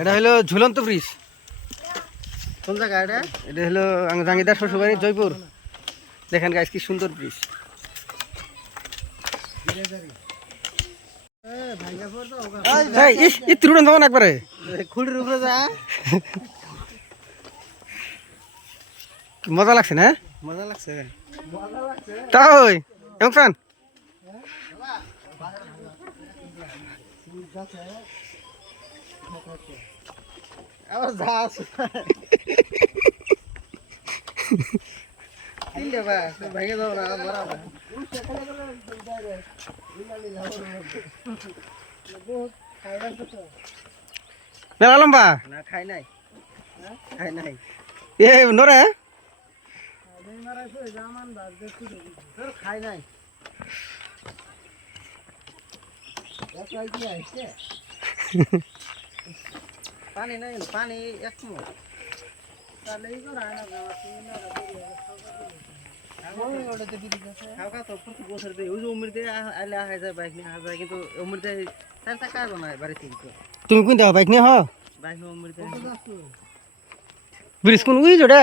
এটা হলো ঝুলন্ত ব্রিজ। কোন জায়গা এটা? এটা হলো জাঙ্গিদার শ্বশুরবাড়ি জয়পুর। দেখেন গাইস কি সুন্দর ব্রিজ। ত্রিউড়ন যাবো না একবারে খুঁড়ির উপরে যা। মজা লাগছে না? মজা লাগছে তাই এবং ফ্যান আবার যা আছে ভেঙে যাবো না বরাবর মেলা লম্বা না খাই নাই খাই নাই এ নরে খাই নাই পানি নাই পানি এক তুমি কোন বাইক নিয়ে হ ব্রিজ কোন উই জোড়া